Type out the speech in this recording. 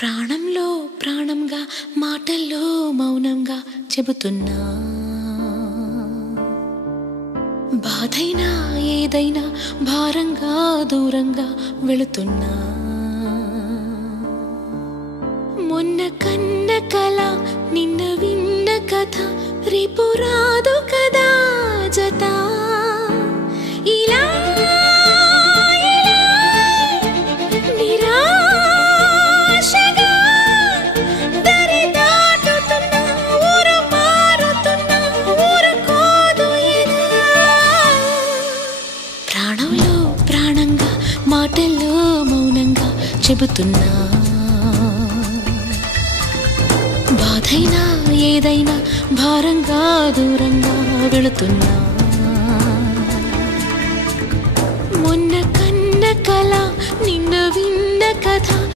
ప్రాణంలో ప్రాణంగా మాటల్లో మౌనంగా చెబుతున్నా బాధైనా ఏదైనా భారంగా దూరంగా వెళుతున్నా మొన్న కన్న కల నిన్న విన్న కథ రేపు రాదు కదా జత ఇలా ప్రాణంలో ప్రాణంగా మాటల్లో మౌనంగా చెబుతున్నా బాధైనా ఏదైనా భారంగా దూరంగా వెళుతున్నా మొన్న కన్న కల నిన్న విన్న కథ